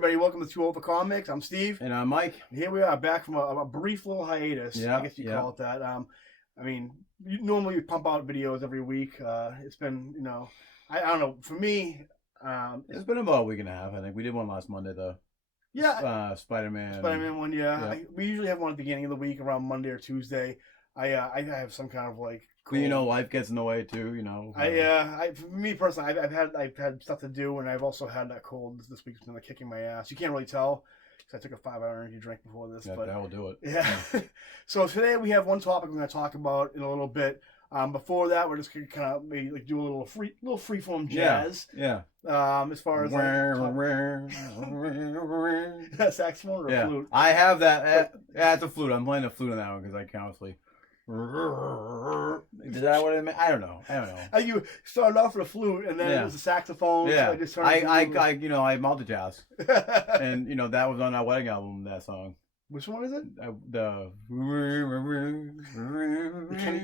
everybody, welcome to Two Over Comics. I'm Steve. And I'm Mike. And here we are back from a brief little hiatus. Yeah, I guess you call it that. Normally we pump out videos every week. It's been, I don't know. For me, it's been about a week and a half. I think we did one last Monday though. Yeah, Spider-Man one. Yeah. We usually have one at the beginning of the week around Monday or Tuesday. I have some kind of like. Cool. But life gets in the way too. For me personally, I've had stuff to do, and I've also had that cold this week's been like kicking my ass. You can't really tell because I took a 5-hour energy drink before this. Yeah, but that will do it. Yeah. So today we have one topic we're going to talk about in a little bit. Before that, we're just going to kind of maybe like do a little freeform jazz. Yeah. As far as that saxophone or flute. I have that at the flute. I'm playing the flute on that one because I constantly. Is that what it meant? I don't know. You started off with a flute and then it was a saxophone. Yeah. So I multitask. And that was on our wedding album. That song. Which one is it? The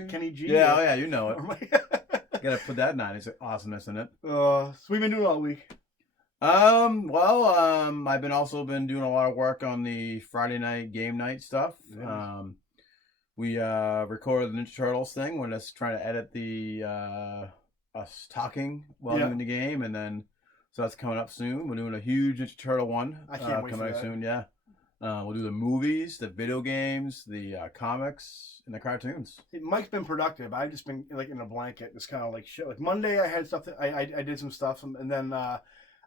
Kenny G. Yeah, oh yeah, you know it. Gotta put that nice awesomeness in it. So we've been doing all week. I've been doing a lot of work on the Friday night game night stuff. Yeah. We recorded the Ninja Turtles thing. We're just trying to edit the us talking while doing the game, and then so that's coming up soon. We're doing a huge Ninja Turtle one. I can't wait coming for that. Soon. Yeah. We'll do the movies, the video games, the comics, and the cartoons. Mike's been productive. I've just been like in a blanket, just kind of like shit. Like Monday, I had stuff that I did some stuff, and then I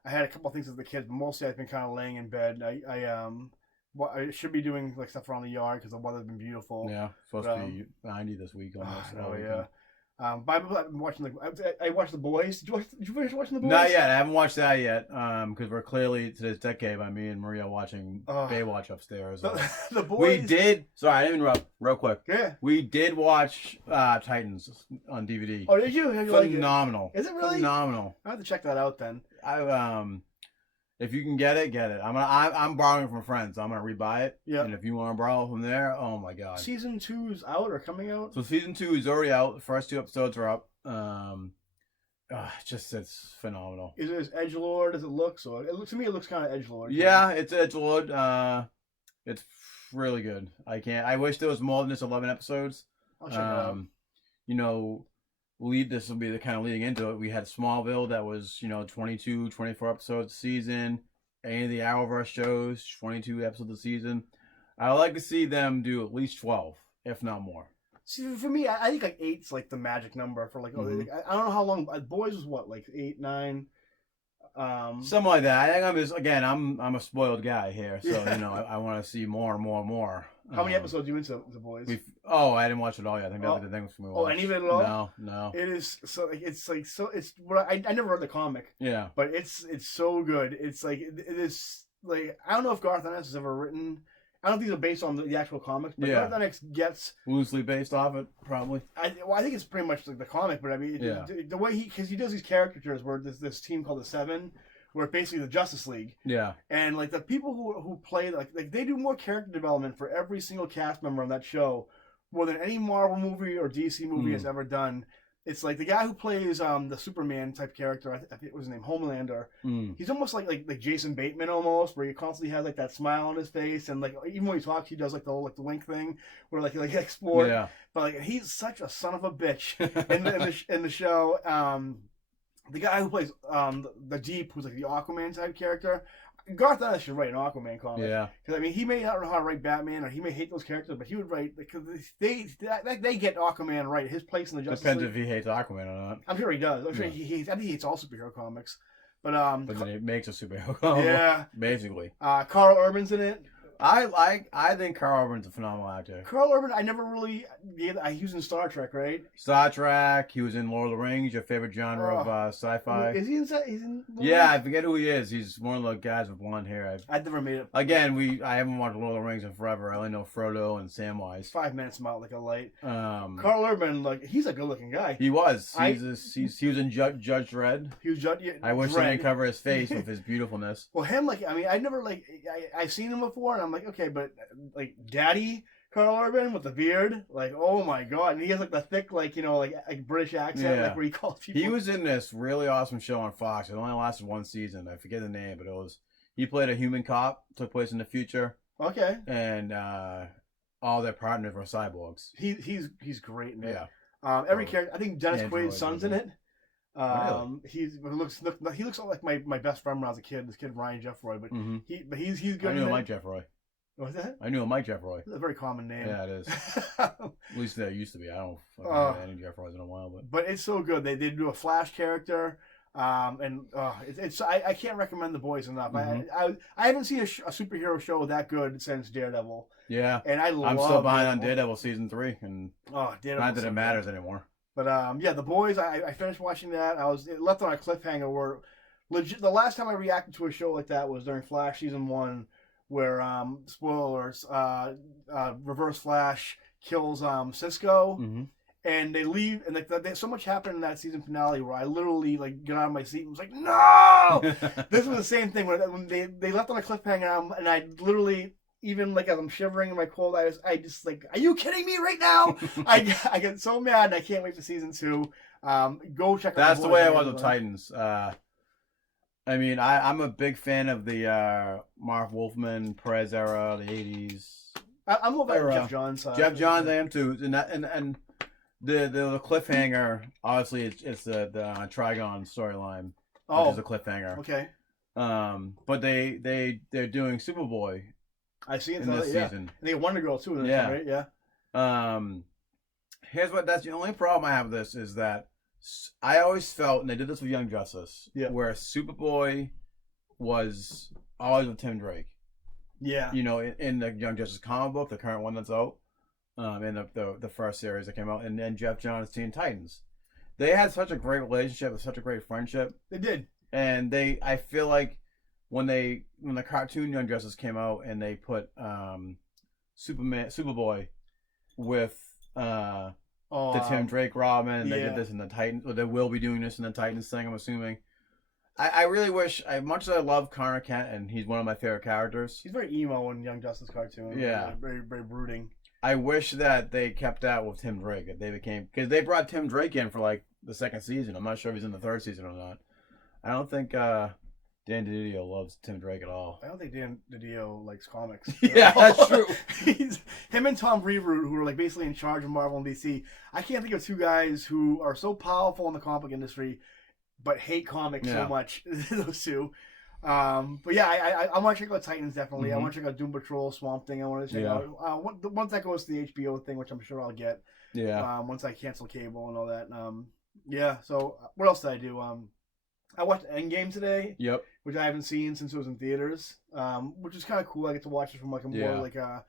had a couple of things with the kids. But mostly, I've been kind of laying in bed. I should be doing like stuff around the yard because the weather's been beautiful. Yeah, supposed to be 90 this week almost. Oh yeah. But I've been watching I watched The Boys. Did you finish watching The Boys? Not yet. I haven't watched that yet. Because we're clearly to this decade by me and Maria watching Baywatch upstairs. The Boys. We did. Sorry, I didn't interrupt. Real quick. Yeah. We did watch Titans on DVD. Oh, did you? Phenomenal. Is it really? Phenomenal. I have to check that out then. If you can get it, get it. I'm borrowing from friends. So I'm gonna rebuy it. Yeah. And if you want to borrow from there, oh my god. Season 2's out or coming out? So season 2 is already out. The first 2 episodes are up. It's phenomenal. Is it edgelord as it looks? Or to me, it looks kind of edgelord. Yeah, it's edgelord. It's really good. I wish there was more than just 11 episodes. I'll check it out. This will be the kind of leading into it. We had Smallville that was 22, 24 episodes a season. Any of the Arrowverse shows, 22 episodes a season. I would like to see them do at least 12, if not more. See, for me, I think like 8's like the magic number for like. Mm-hmm. I don't know how long. Boys was what, like 8, 9. Something like that. I think I'm a spoiled guy here, so I want to see more and more and more. How many episodes are you into The Boys? I didn't watch it all yet. I think that's the thing for me. Any of it at all? No. It is so like it's what I never read the comic. Yeah. But it's so good. It's like it is like I don't know if Garth Ennis has ever written. I don't think these are based on the actual comics, but Garth Ennis gets loosely based off it, probably. I think it's pretty much like the comic, but I mean, the way because he does these caricatures where there's this team called the Seven, where it's basically the Justice League. Yeah. And like the people who play like they do more character development for every single cast member on that show, more than any Marvel movie or DC movie has ever done. It's like the guy who plays the Superman type character. I think it was his name Homelander. He's almost like Jason Bateman almost, where he constantly has like that smile on his face, and like even when he talks, he does like the wink thing, where like explore. Yeah. But like he's such a son of a bitch in the show. The guy who plays the Deep, who's like the Aquaman type character. Garth Ennis should write an Aquaman comic. Yeah. Because I mean, he may not know how to write Batman, or he may hate those characters, but he would write because they get Aquaman right. His place in the Justice Depends League. if he hates Aquaman or not. I'm sure he does. I'm sure he hates. I think he hates all superhero comics. But then he makes a superhero comic. Yeah. Basically. Carl Urban's in it. I think Carl Urban's a phenomenal actor. Carl Urban, I never really. He was in Star Trek, right? Star Trek. He was in Lord of the Rings, your favorite genre of sci-fi. Is he in? He's in. Yeah, I forget who he is. He's one of the guys with blonde hair. I've never made it. Again, I haven't watched Lord of the Rings in forever. I only know Frodo and Samwise. 5 minutes out like a light. Carl Urban, he's a good-looking guy. He was. He was in Judge Dredd. He was Judge. I wish they didn't cover his face with his beautifulness. Well, him I never I've seen him before, and I'm like, okay, but like Daddy Carl Urban with the beard, like, oh my god, and he has like the thick, like British accent, like where he calls people. He was in this really awesome show on Fox. It only lasted 1 season. I forget the name, but He played a human cop. Took place in the future. Okay. And all their partners were cyborgs. He's great in it. Yeah. Every character. I think Dennis Quaid's son's in it. Really? He looks like my best friend when I was a kid. This kid Ryan Jeffroy, but he's good. I knew Mike Jeffroy. What's that? I knew Mike Jeffroy. It's a very common name. Yeah, it is. At least there used to be. I don't know any Jeffroys in a while, but it's so good. They do a Flash character, and it's I can't recommend The Boys enough. I haven't seen a superhero show that good since Daredevil. Yeah, and I'm still behind on Daredevil season 3, and Daredevil, not that it matters anymore. But The Boys. I finished watching that. It left on a cliffhanger where legit. The last time I reacted to a show like that was during Flash season 1. Where spoilers, Reverse Flash kills Cisco, and they leave, and so much happened in that season finale where I literally get out of my seat and was like, no. This was the same thing when they left on a cliffhanger, and I literally, even as I'm shivering in my cold, I just are you kidding me right now? I get so mad, and I can't wait for season 2. Go check out. That's the way I was with Titans. I mean, I'm a big fan of the Marv Wolfman, Perez era, the 80s. I'm more about Jeff Johns. Jeff Johns, I am too. And the cliffhanger, obviously, it's the Trigon storyline, which is a cliffhanger. Okay. But they're doing Superboy. I see it in this season. And they got Wonder Girl too. Yeah. Right? Yeah. That's the only problem I have with this is that I always felt, and they did this with Young Justice, where Superboy was always with Tim Drake. Yeah. In the Young Justice comic book, the current one that's out, in the first series that came out, and then Jeff Johns' Teen Titans. They had such a great relationship, such a great friendship. They did. And I feel like when the cartoon Young Justice came out and they put Superboy with the Tim Drake Robin, they did this in the Titans, or they will be doing this in the Titans thing, I'm assuming. I really wish, much as I love Connor Kent, and he's one of my favorite characters. He's very emo in Young Justice cartoon. Yeah. Very, very brooding. I wish that they kept that with Tim Drake. Because they brought Tim Drake in for the second season. I'm not sure if he's in the third season or not. I don't think Dan DiDio loves Tim Drake at all. I don't think Dan DiDio likes comics. Yeah, that's true. Him and Tom Brevoort, who are basically in charge of Marvel and DC. I can't think of two guys who are so powerful in the comic industry, but hate comics so much. Those two. But yeah, I want to check out Titans definitely. I want to check out Doom Patrol, Swamp Thing. I want to check out once that goes to the HBO thing, which I'm sure I'll get. Yeah. Once I cancel cable and all that. Yeah. So what else did I do? I watched Endgame today. Yep. Which I haven't seen since it was in theaters. Which is kind of cool. I get to watch it from a more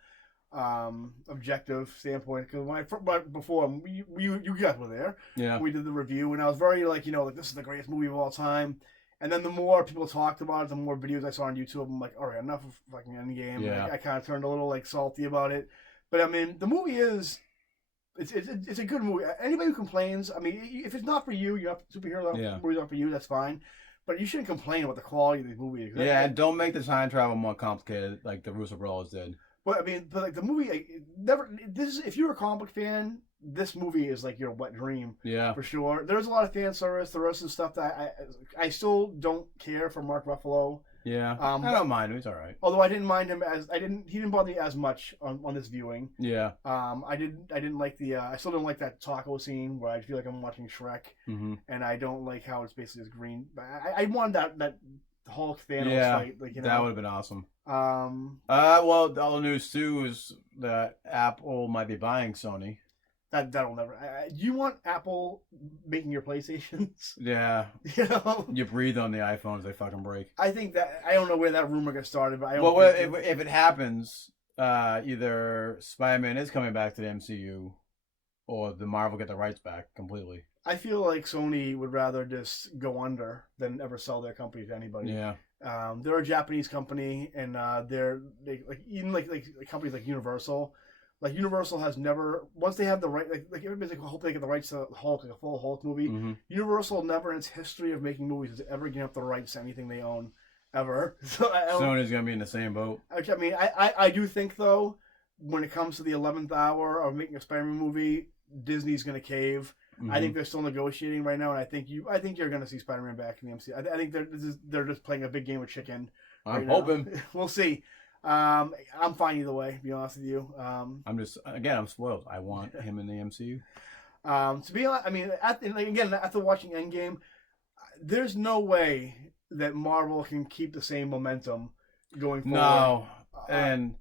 objective standpoint. Because before you guys were there. Yeah. We did the review, and I was very this is the greatest movie of all time. And then the more people talked about it, the more videos I saw on YouTube, I'm like, all right, enough of fucking Endgame. Yeah. I kind of turned a little salty about it. But I mean, the movie is. It's a good movie. Anybody who complains, I mean, if it's not for you, superhero movies aren't for you. That's fine, but you shouldn't complain about the quality of these movies. Yeah, and don't make the time travel more complicated like the Russo brothers did. But I mean, the movie if you're a comic book fan, this movie is your wet dream. Yeah, for sure. There's a lot of fan service. The rest of the stuff that I still don't care for Mark Ruffalo. Yeah, I don't mind him. He's all right. Although I didn't mind him he didn't bother me as much on this viewing. Yeah. I didn't like I still don't like that taco scene where I feel like I'm watching Shrek, and I don't like how it's basically this green. But I wanted that Hulk Thanos fight. That would have been awesome. Well, all the news too is that Apple might be buying Sony. That'll never. You want Apple making your PlayStations? Yeah. You breathe on the iPhones, they fucking break. I think that I don't know where that rumor got started, but I don't. Well, if it happens, either Spider-Man is coming back to the MCU, or the Marvel get the rights back completely. I feel like Sony would rather just go under than ever sell their company to anybody. Yeah. They're a Japanese company, and even companies like Universal. Like Universal has never, once they have the right, everybody's hope they get the rights to Hulk, a full Hulk movie. Mm-hmm. Universal never in its history of making movies has ever given up the rights to anything they own, ever. So Sony's gonna be in the same boat. I mean, I do think though, when it comes to the 11th hour of making a Spider-Man movie, Disney's gonna cave. Mm-hmm. I think they're still negotiating right now, and I think you're gonna see Spider-Man back in the MCU. I think they're just playing a big game of chicken I'm hoping. We'll see. I'm fine either way, to be honest with you. I'm spoiled. I want him in the MCU. To be honest, I mean, after watching Endgame, there's no way that Marvel can keep the same momentum going forward. No, and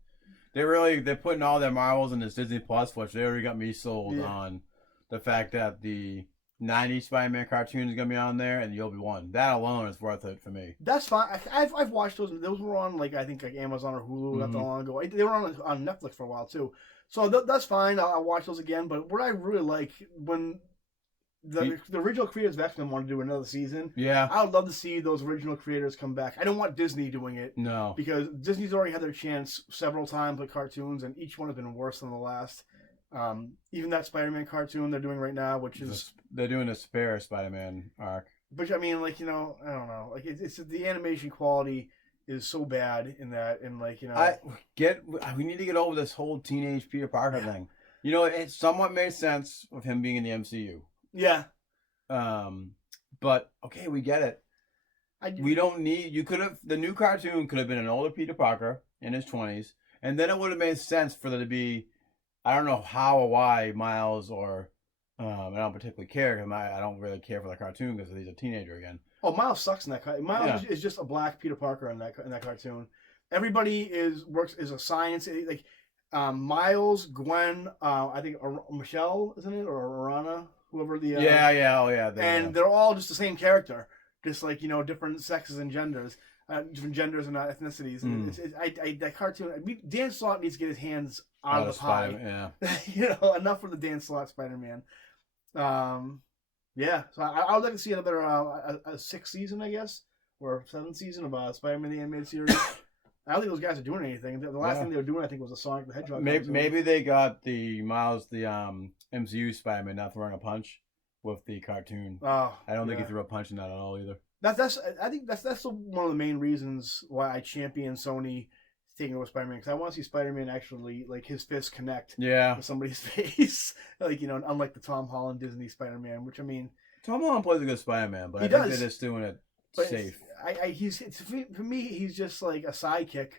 they're putting all their Marvels in this Disney Plus, which they already got me sold on the fact that the 90s Spider-Man cartoon is gonna be on there, and you'll be one. That alone is worth it for me. That's fine. I've watched those. Those were on I think Amazon or Hulu not that long ago. They were on Netflix for a while too. So that's fine. I'll watch those again. But what I really like when the original creators of X-Men want to do another season. Yeah, I would love to see those original creators come back. I don't want Disney doing it. No, because Disney's already had their chance several times with cartoons, and each one has been worse than the last. Even that Spider-Man cartoon they're doing right now, which is they're doing a spare Spider-Man arc. But I mean, I don't know, it's the animation quality is so bad in that, and we need to get over this whole teenage Peter Parker thing. It somewhat made sense with him being in the MCU. Yeah. But okay, we get it. We don't need. The new cartoon could have been an older Peter Parker in his 20s, and then it would have made sense for there to be. I don't know how or why Miles or I don't particularly care because I don't really care for the cartoon because he's a teenager again. Oh, Miles sucks in that cartoon. Miles is just a black Peter Parker in that cartoon. Everybody is a science Miles, Gwen, I think Michelle, isn't it, or Arana, whoever the and they're all just the same character, just different sexes and genders. Different genders and ethnicities. That cartoon. Dan Slott needs to get his hands out of the pie. Enough for the Dan Slott Spider-Man. So I would like to see another a sixth season, I guess, or seventh season of Spider-Man the Animated Series. I don't think those guys are doing anything. The last thing they were doing, I think, was a Sonic the Hedgehog. Maybe they got the Miles, the MCU Spider-Man, not throwing a punch with the cartoon. Oh, I don't think he threw a punch in that at all either. I think that's one of the main reasons why I champion Sony taking over Spider-Man, because I want to see Spider-Man actually his fists connect with somebody's face, unlike the Tom Holland Disney Spider-Man, which I mean, Tom Holland plays a good Spider-Man, but I think they're just doing it safe. For me, he's just like a sidekick.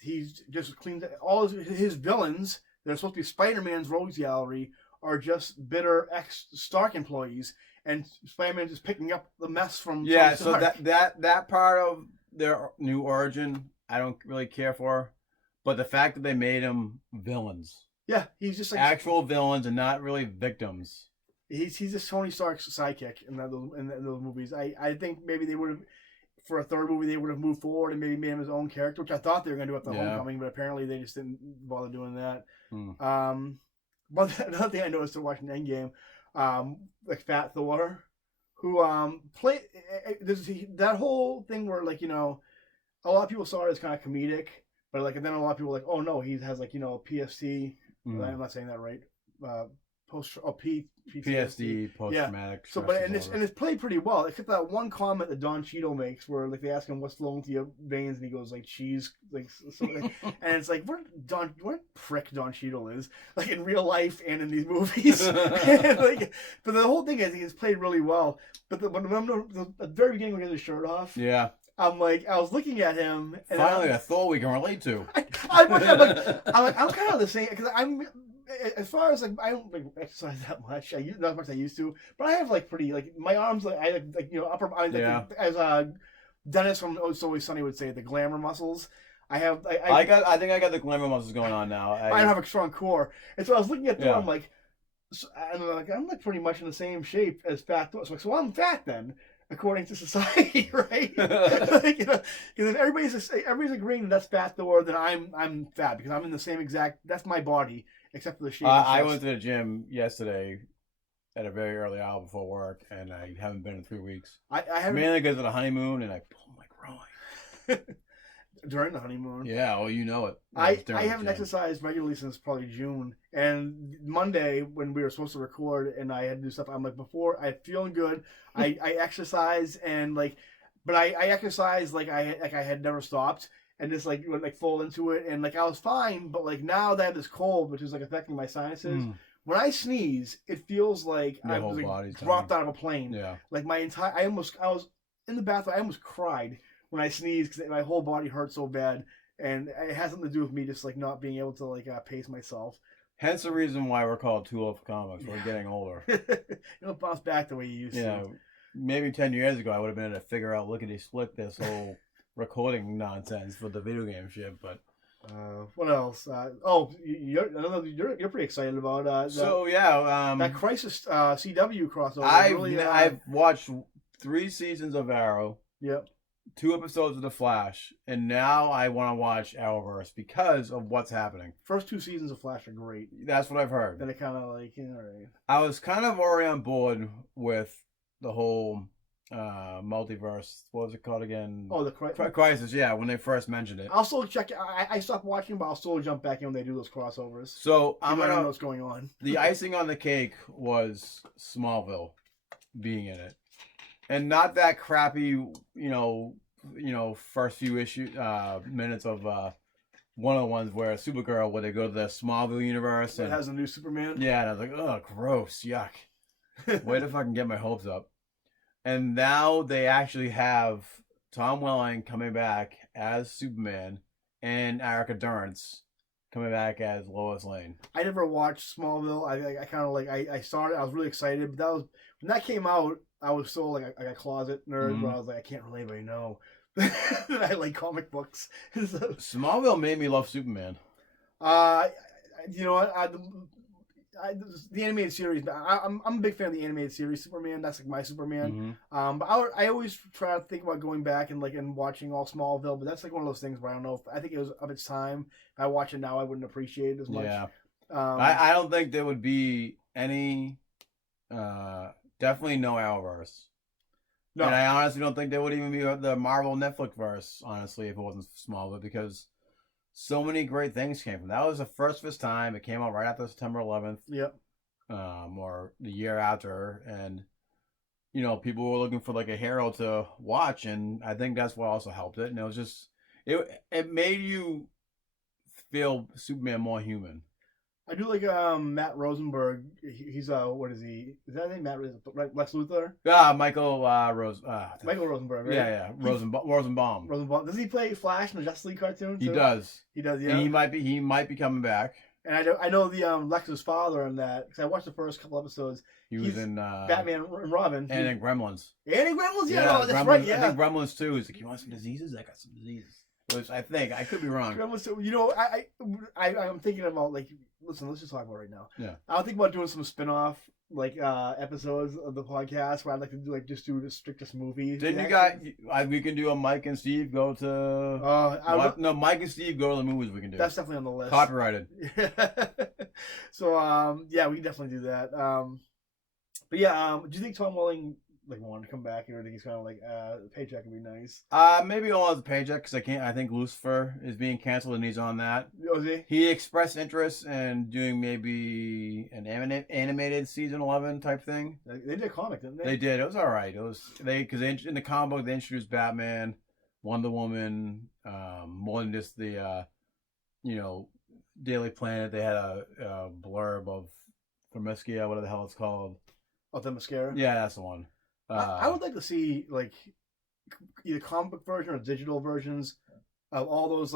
He's just cleaned all his villains. They're supposed to be Spider-Man's rogues gallery are just bitter ex-Stark employees. And Spider-Man just picking up the mess from so that part of their new origin I don't really care for, but the fact that they made him villains, he's just actual villains and not really victims. He's just Tony Stark's sidekick in those movies. I think maybe they would have, for a third movie, they would have moved forward and maybe made him his own character, which I thought they were going to do after Homecoming, but apparently they just didn't bother doing that. But another thing I noticed in watching Endgame. Fat Thor, who played that whole thing where a lot of people saw it as kind of comedic, but then a lot of people were like, oh no, he has PST. I'm not saying that right. PTSD, post-traumatic. So, and it's played pretty well, except that one comment that Don Cheadle makes, where they ask him what's flowing through your veins, and he goes cheese, and it's what prick Don Cheadle is, in real life and in these movies. But the whole thing is he's played really well. But at the very beginning when he has his shirt off, I'm I was looking at him, and finally a Thor we can relate to. I'm kind of the same because as far as I don't exercise that much. Not as much as I used to, but I have pretty my arms upper as Dennis from It's Always Sunny would say, the glamour muscles. I think I got the glamour muscles going on now. I have a strong core, and so I was looking at them. I'm pretty much in the same shape as Fat Thor. So I'm fat then, according to society, right? Because if everybody's agreeing that's Fat Thor, then I'm fat because I'm in the same exact. That's my body. Except for the shape. I went to the gym yesterday at a very early hour before work, and I haven't been in 3 weeks. I haven't, mainly because of the honeymoon, and I pulled my groin. During the honeymoon? Yeah, well, you know it. I haven't exercised regularly since probably June. And Monday, when we were supposed to record, and I had to do stuff, I'm before, I'm feeling good. I exercise, and but I exercise I had never stopped. And just went full into it, and I was fine, but now that I have this cold, which is affecting my sinuses, when I sneeze, it feels like I was dropped out of a plane. Yeah. I was in the bathroom, I almost cried when I sneeze because my whole body hurts so bad, and it has something to do with me just like not being able to like pace myself. Hence the reason why we're called Too Old for Comics. We're getting older. You don't bounce back the way you used to. Yeah, maybe 10 years ago I would have been able to figure out lickety split this whole recording nonsense for the video game shit, but. What else? You're pretty excited about that Crisis CW crossover. I've watched 3 seasons of Arrow. Yep. 2 episodes of The Flash, and now I want to watch Arrowverse because of what's happening. First 2 seasons of Flash are great. That's what I've heard. Then it kind of like, right. I was kind of already on board with the whole multiverse. What was it called again? Oh, the Crisis. Yeah, when they first mentioned it. I'll still check. I stopped watching, but I'll still jump back in when they do those crossovers. So I'm gonna know what's going on. The icing on the cake was Smallville being in it, and not that crappy. First few minutes of one of the ones where Supergirl, where they go to the Smallville universe and it has a new Superman. Yeah, and I was like, oh, gross, yuck. Way to fucking get my hopes up. And now they actually have Tom Welling coming back as Superman and Erica Durance coming back as Lois Lane. I never watched Smallville. I kind of like I saw it. I was really excited, but when that came out, I was still like a closet nerd. Where I was like, I can't really anybody know. I like comic books. Smallville made me love Superman. You know what? The animated series. I'm a big fan of the animated series Superman. That's like my Superman. But I always try to think about going back and watching all Smallville. But that's like one of those things where I don't know. I think it was of its time. If I watch it now, I wouldn't appreciate it as much. Yeah. I don't think there would be any. Definitely no Arrowverse. No. And I honestly don't think there would even be the Marvel Netflix verse. Honestly, if it wasn't Smallville, because so many great things came from that. Was the first of its time. It came out right after September 11th. Yep. Or the year after, and people were looking for like a hero to watch, and I think that's what also helped it. And it was just it made you feel Superman more human. I do like Matt Rosenberg. He's what is he? Is that his name? Lex Luthor? Michael Rosenberg, right? Yeah. Rosenbaum. Does he play Flash in the Justice League cartoon? He does. He does, yeah. And he might be coming back. And I know the Lex's father in that, because I watched the first couple episodes. He's was in Batman and Robin. And in Gremlins. Yeah, that's Gremlins, right. Yeah. I think Gremlins too. He's like, you want some diseases? I got some diseases. Which I think I could be wrong. Gremlins too. I'm thinking about listen, let's just talk about it right now. Yeah. I'm thinking about doing some spin-off episodes of the podcast where I'd like to do just strictest movies. Then we can do a Mike and Steve go to. Mike and Steve go to the movies. We can do. That's definitely on the list. Copyrighted. So we can definitely do that. But yeah, do you think Tom Welling wanted to come back, or I think he's kind of the paycheck would be nice? Maybe all as a paycheck, because I think Lucifer is being canceled and he's on that. Oh, is he? He expressed interest in doing maybe an animated season 11 type thing. They did a comic, didn't they? They did. It was all right. It was because in the comic book they introduced Batman, Wonder Woman, more than just the Daily Planet. They had a blurb of Themyscira, whatever the hell it's called. Oh, Themyscira? Yeah, that's the one. I would like to see either comic book version or digital versions of all those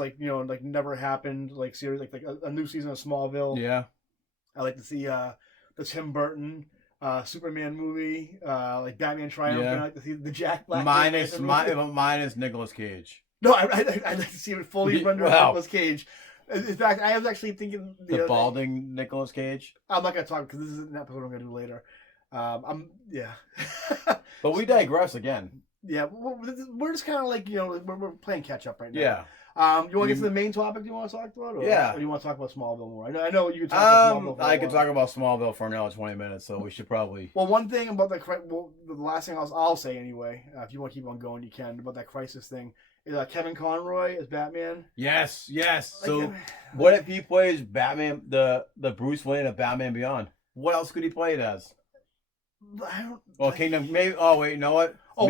never happened series like a new season of Smallville. Yeah, I like to see the Tim Burton Superman movie, Batman Triumph. Yeah. I like to see the Jack Black minus Nicolas Cage. No, I'd like to see it fully rendered Nicolas Cage. In fact, I was actually thinking the balding Nicolas Cage. I'm not gonna talk because this is an episode I'm gonna do later. But we digress again. Yeah, we're just kind of we're playing catch up right now. Yeah. You want to get to the main topic? Do you want to talk about? Or do you want to talk about Smallville more? I know you can talk about Smallville. I could talk about Smallville for another 20 minutes, so we should probably. Well, one thing about the last thing I'll say anyway. If you want to keep on going, you can. About that Crisis thing. Is Kevin Conroy as Batman? Yes. So, what if he plays Batman, the Bruce Wayne of Batman Beyond? What else could he play it as? Kingdom. Maybe. Oh wait, you know what? I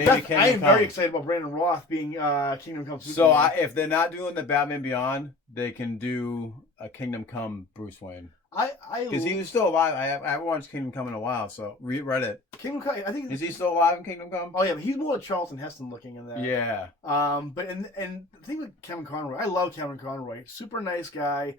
am very excited about Brandon Roth being Kingdom Come Superman. So if they're not doing the Batman Beyond, they can do a Kingdom Come Bruce Wayne. Because he was still alive. I haven't watched Kingdom Come in a while, so read it. Kingdom Come, I think. Is he still alive in Kingdom Come? Oh yeah, but he's more like Charlton Heston looking in that. Yeah. But and the thing with Kevin Conroy, I love Kevin Conroy. Super nice guy.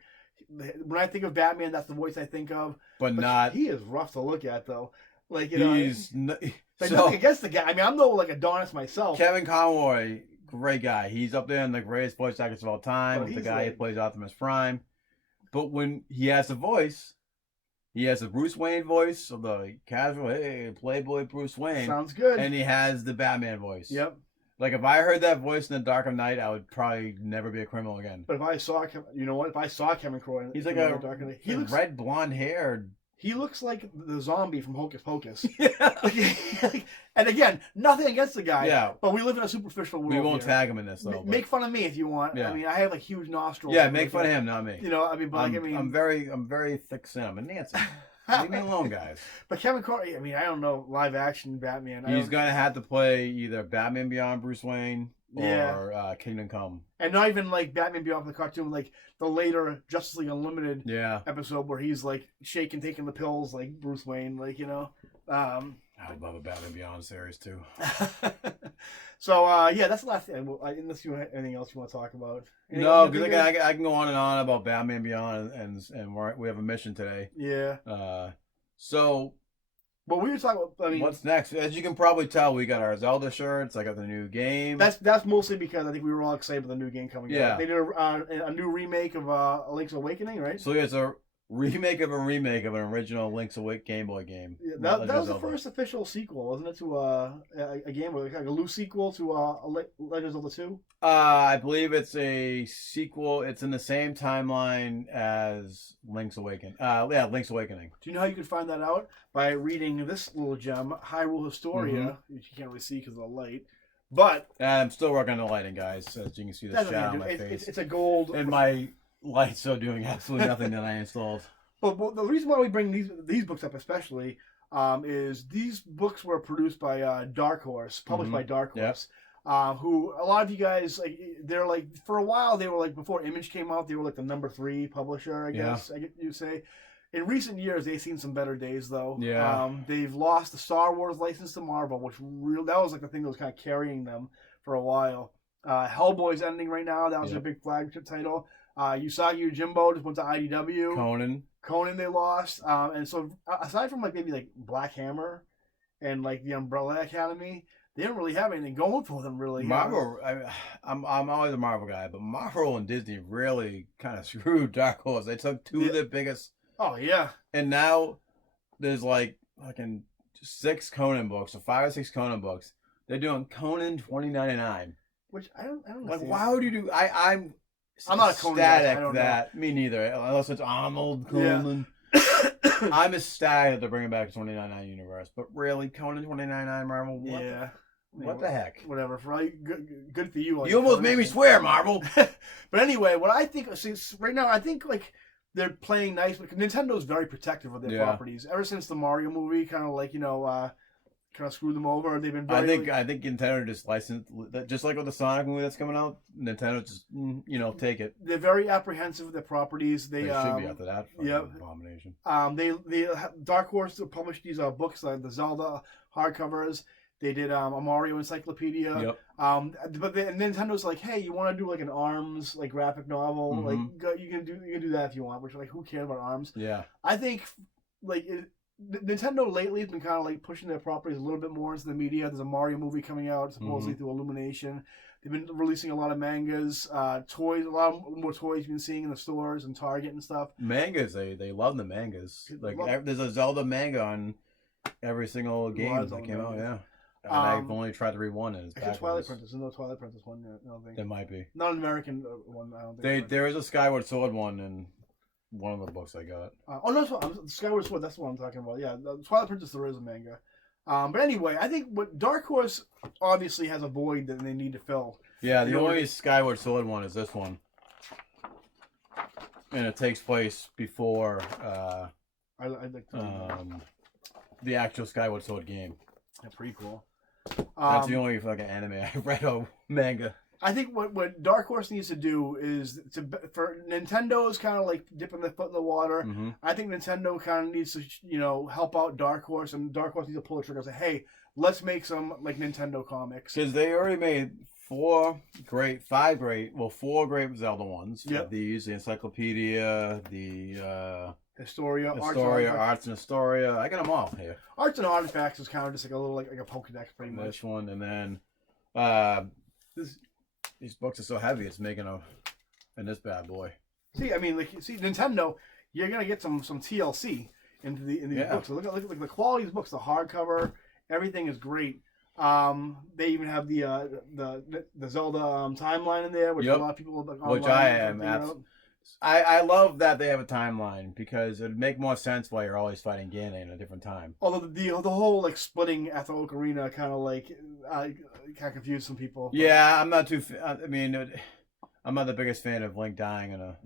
When I think of Batman, that's the voice I think of. But not. He is rough to look at though. Like he's nothing against the guy. I mean, I'm no like Adonis myself. Kevin Conroy, great guy. He's up there in the greatest voice actors of all time. With the guy who plays Optimus Prime. But when he has a voice, he has a Bruce Wayne voice, of the casual, hey, Playboy Bruce Wayne. Sounds good. And he has the Batman voice. Yep. Like, if I heard that voice in The Dark of Night, I would probably never be a criminal again. But if I saw, you know what? If I saw Kevin Conroy, he's like a Dark of Night, he looks red blonde hair. He looks like the zombie from Hocus Pocus. Yeah. And again, nothing against the guy. Yeah. But we live in a superficial world. We won't tag him in this, though. Make fun of me if you want. Yeah. I mean, I have like huge nostrils. Yeah, make fun of him, not me. You know, I mean, but I'm very thick skinned. I'm a Nancy. Leave me alone, guys. But Kevin Conroy, I mean, I don't know, live action Batman. He's gonna have to play either Batman Beyond Bruce Wayne or Kingdom Come. And not even like Batman Beyond the cartoon, like the later Justice League Unlimited episode where he's like shaking, taking the pills like Bruce Wayne, like, you know. I would love a Batman Beyond series too. So that's the last thing. Unless you have anything else you want to talk about. No, because I can go on and on about Batman Beyond, and we have a mission today. Yeah. But we were talking about. I mean, what's next? As you can probably tell, we got our Zelda shirts. I got the new game. That's mostly because I think we were all excited about the new game coming out. Yeah. They did a new remake of Link's Awakening, right? So it's a remake of an original Link's Awakening Game Boy game. Yeah, that was the first official sequel, wasn't it, to a Game Boy, like a loose sequel to Legend of Zelda 2? I believe it's a sequel. It's in the same timeline as Link's Awakening. Link's Awakening. Do you know how you can find that out? By reading this little gem, Hyrule Historia, which you can't really see because of the light. But I'm still working on the lighting, guys. As you can see, the shadow on my face. It's a gold. And my lights are doing absolutely nothing that I installed. But the reason why we bring these books up, especially, is these books were produced by Dark Horse, published by Dark Horse. Yep. Who a lot of you guys they're like, for a while they were like, before Image came out, they were like the number 3 publisher, I guess you'd say. In recent years, they've seen some better days, though. Yeah. They've lost the Star Wars license to Marvel, which that was like the thing that was kind of carrying them for a while. Hellboy's ending right now. That was their big flagship title. Usagi Yojimbo just went to IDW. Conan they lost. And so aside from like maybe like Black Hammer and like the Umbrella Academy, they don't really have anything going for them, really. Marvel, I'm always a Marvel guy, but Marvel and Disney really kind of screwed Dark Horse. They took two of their biggest. Oh yeah. And now there's like fucking 6 Conan books, or 5 or 6 Conan books. They're doing Conan $20.99. Which I don't like. Why would you do? I'm not a Conan guy. I don't know. Me neither. Unless it's Arnold Conan. Yeah. I'm ecstatic that they're bringing back the $20.99 universe, but really, Conan $20.99 Marvel? What the heck? Whatever. For all good for you. You almost made me swear, Marvel. But anyway, what I think, right now, I think like they're playing nice, because Nintendo's very protective of their properties. Ever since the Mario movie, kind of like, kind of screwed them over. They've been very, I think Nintendo just licensed, just like with the Sonic movie that's coming out. Nintendo just take it. They're very apprehensive of their properties. They should be after that. Abomination. They Dark Horse published these books, like the Zelda hardcovers. They did a Mario encyclopedia. Yep. But Nintendo's like, hey, you want to do like an ARMS like graphic novel? Like you can do that if you want. Which, like, who cares about ARMS? Yeah. I think like Nintendo lately has been kind of like pushing their properties a little bit more into the media. There's a Mario movie coming out supposedly through Illumination. They've been releasing a lot of mangas, toys, a lot more toys you've been seeing in the stores and Target and stuff. Mangas, they love the mangas. Like there's a Zelda manga on every single game that came out. Yeah. And I've only tried to read one, and it's backwards. Twilight Princess. There's no Twilight Princess one yet. I don't think. There might be. Not an American one. I don't think. There is a Skyward Sword one in one of the books I got. Skyward Sword. That's the one I'm talking about. Yeah, the Twilight Princess. There is a manga. But anyway, I think what Dark Horse obviously has a void that they need to fill. Yeah, the only Skyward Sword one is this one, and it takes place before the actual Skyward Sword game. Yeah, pretty cool. That's the only fucking anime I've read or manga. I think what Dark Horse needs to do is for Nintendo's kind of like dipping their foot in the water. Mm-hmm. I think Nintendo kind of needs to help out Dark Horse, and Dark Horse needs to pull the trigger and say, hey, let's make some like Nintendo comics. Because they already made four great Zelda ones. Yep. These, the Encyclopedia, the Historia, Arts and Historia. I got them all here. Arts and Artifacts is kind of just like a little like a Pokedex, pretty much. This one, and then these books are so heavy, it's making in this bad boy. See, I mean, Nintendo, you're gonna get some TLC in these books. So look at the quality of these books, the hardcover, everything is great. They even have the Zelda timeline in there, which a lot of people which I am I love that they have a timeline because it'd make more sense why you're always fighting Ganon in a different time. Although the whole like splitting at the Ocarina kind of like kind of confused some people. Yeah, I'm not too. I mean, I'm not the biggest fan of Link dying in a.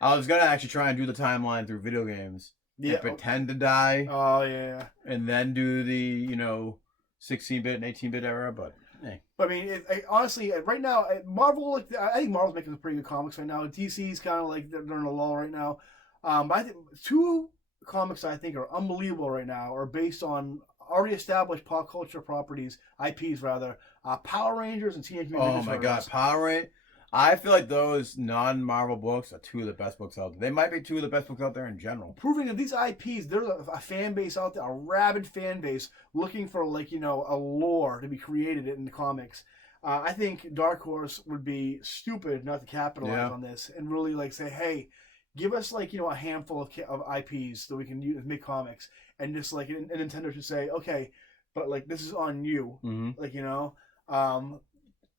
I was gonna actually try and do the timeline through video games. Yeah. And pretend to die. Oh yeah. And then do the 16-bit and 18-bit era, but. Hey. But I mean, honestly, right now, Marvel, I think Marvel's making some pretty good comics right now. DC's kind of like they're in a lull right now. But I think two comics I think are unbelievable right now are based on already established pop culture properties, IPs rather. Power Rangers and Teenage Mutant Ninja Turtles. Oh my God, Power Rangers! I feel like those non-Marvel books are two of the best books out there. They might be two of the best books out there in general. Proving that these IPs, there's a fan base out there, a rabid fan base looking for a lore to be created in the comics. I think Dark Horse would be stupid not to capitalize on this and really say, hey, give us a handful of IPs that we can use make comics, and just and Nintendo should say, okay, but this is on you,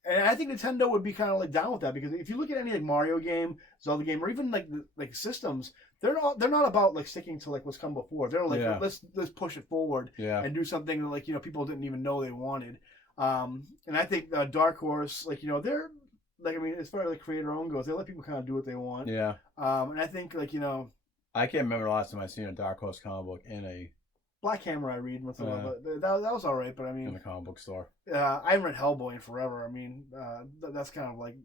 And I think Nintendo would be kind of down with that, because if you look at any Mario game, Zelda game, or even like systems, they're not about sticking to what's come before. They're let's push it forward and do something that people didn't even know they wanted. And I think Dark Horse, they're I mean, as far as creator own goes, they let people kind of do what they want. Yeah. And I think I can't remember the last time I've seen a Dark Horse comic book in a Black Hammer I read once in a while, but that was all right. But I mean, in the comic book store, I haven't read Hellboy in forever. I mean, that's kind of like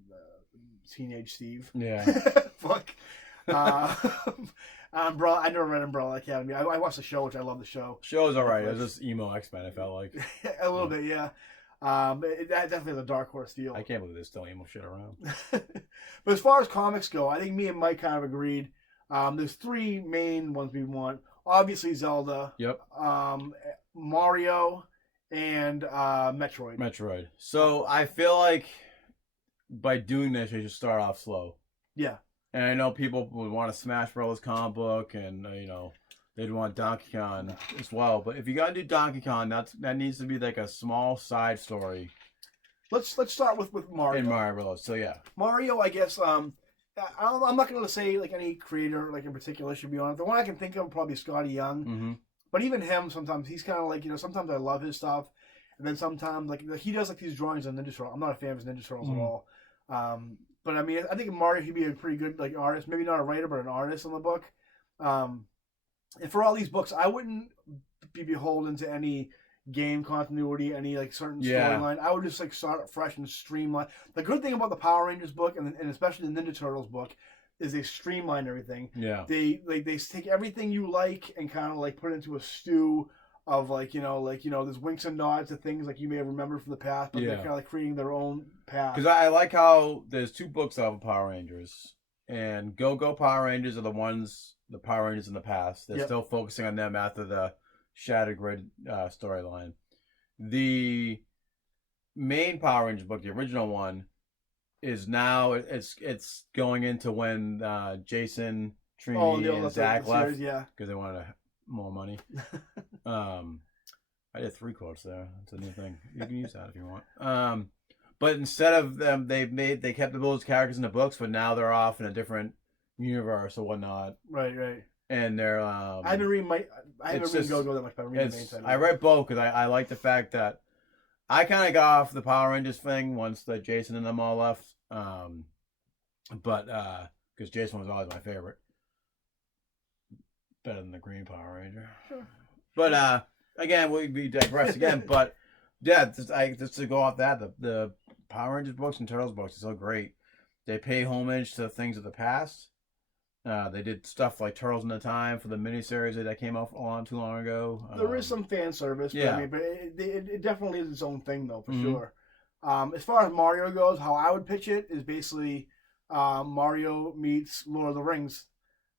Teenage Steve. Yeah. Fuck. Umbrella. I never read Umbrella Academy. I watched the show, which I love the show. Show's all right. It was just emo X-Men. I felt like a little bit, yeah. That definitely has a Dark Horse deal. I can't believe there's still emo shit around. But as far as comics go, I think me and Mike kind of agreed. There's three main ones we want. Obviously Zelda. Yep. Mario and Metroid. Metroid. So I feel like by doing this, you should start off slow. Yeah. And I know people would want a Smash Bros. Comic book, and they'd want Donkey Kong as well. But if you gotta do Donkey Kong, that needs to be a small side story. Let's start with Mario. And Mario Bros. So yeah. Mario, I guess. I'm not going to say any creator in particular should be on it. The one I can think of probably Scotty Young, but even him sometimes he's kind of sometimes I love his stuff, and then sometimes he does he does these drawings on Ninja Turtles. I'm not a fan of his Ninja Turtles at all, but I mean I think Mario he'd be a pretty good artist, maybe not a writer but an artist on the book, and for all these books I wouldn't be beholden to any game continuity, any certain storyline. I would just start fresh and streamline. The good thing about the Power Rangers book and especially the Ninja Turtles book is they streamline everything. Yeah. They take everything you like and kind of put it into a stew of there's winks and nods to things you may have remembered from the past, but they're kind of creating their own path. Because I like how there's two books of Power Rangers, and Go Power Rangers are the Power Rangers in the past. They're still focusing on them after the Shattered Grid storyline. The main Power Rangers book, the original one, is now it's going into when Jason, Trini, and Zach left because they wanted more money. I did 3 quotes there. That's a new thing. You can use that if you want. But instead of them, they kept those characters in the books, but now they're off in a different universe or whatnot. Right. And they're I haven't read Go that much, but I read both because I like the fact that I kind of got off the Power Rangers thing once the Jason and them all left. But because Jason was always my favorite, better than the Green Power Ranger. Sure. But again, we digress again. But Yeah, just to go off that, the Power Rangers books and Turtles books are so great. They pay homage to things of the past. They did stuff like Turtles in the Time for the miniseries that came out too long ago. There is some fan service, but I mean, but it definitely is its own thing though, for sure. As far as Mario goes, how I would pitch it is basically Mario meets Lord of the Rings.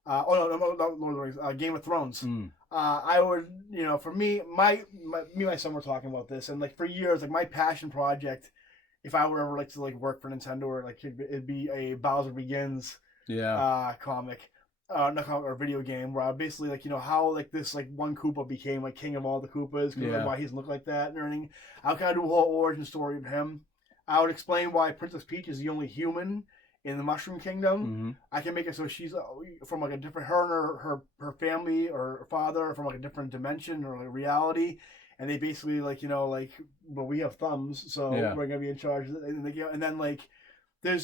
Not Lord of the Rings, Game of Thrones. I would, for me, me and my son were talking about this, and like for years, like my passion project, if I were ever like to like work for Nintendo, or like it'd be a Bowser Begins comic. Not comic or video game where I basically like how like this like one Koopa became like king of all the Koopas, like, why he doesn't look like that and everything. I would kind of do a whole origin story of him. I would explain why Princess Peach is the only human in the Mushroom Kingdom. I can make it so she's from like a different her and her family or her father are from like a different dimension or like reality, and they basically like we have thumbs, so we're gonna be in charge. And then like.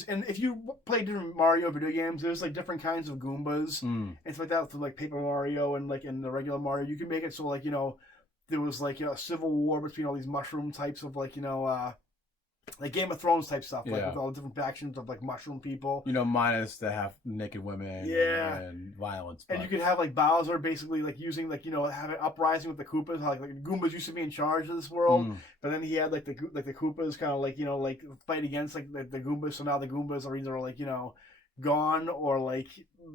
And if you play different Mario video games, there's like different kinds of Goombas and stuff like that. For like Paper Mario and like in the regular Mario, you can make it so like there was like a civil war between all these mushroom types of like like Game of Thrones type stuff, like with all the different factions of like mushroom people. Minus the half naked women and violence. But. And you could have like Bowser basically like using like have an uprising with the Koopas. How like the Goombas used to be in charge of this world, but then he had like the Koopas kind of like like fight against like the Goombas. So now the Goombas are either like gone or like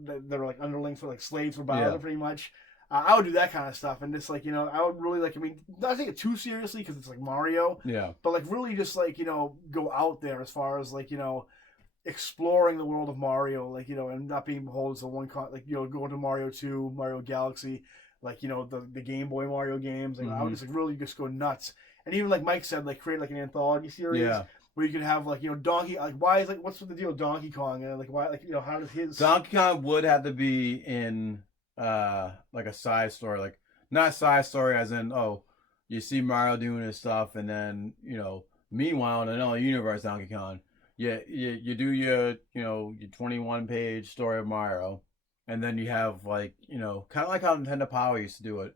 they're like underlings for like slaves for Bowser pretty much. I would do that kind of stuff, and just like I would really like. I mean, not take it too seriously because it's like Mario. Yeah. But like really just like go out there as far as like exploring the world of Mario, like and not being beholden to one going to Mario 2, Mario Galaxy, like the Game Boy Mario games. Like I would just like really just go nuts, and even like Mike said, like create like an anthology series. Yeah. Where you could have like Donkey, like why is like what's the deal with Donkey Kong, and like why like how does his Donkey Kong would have to be in. Like a side story, like not side story as in you see Mario doing his stuff, and then meanwhile in another universe, Donkey Kong, you do your your 21-page story of Mario, and then you have like kind of like how Nintendo Power used to do it,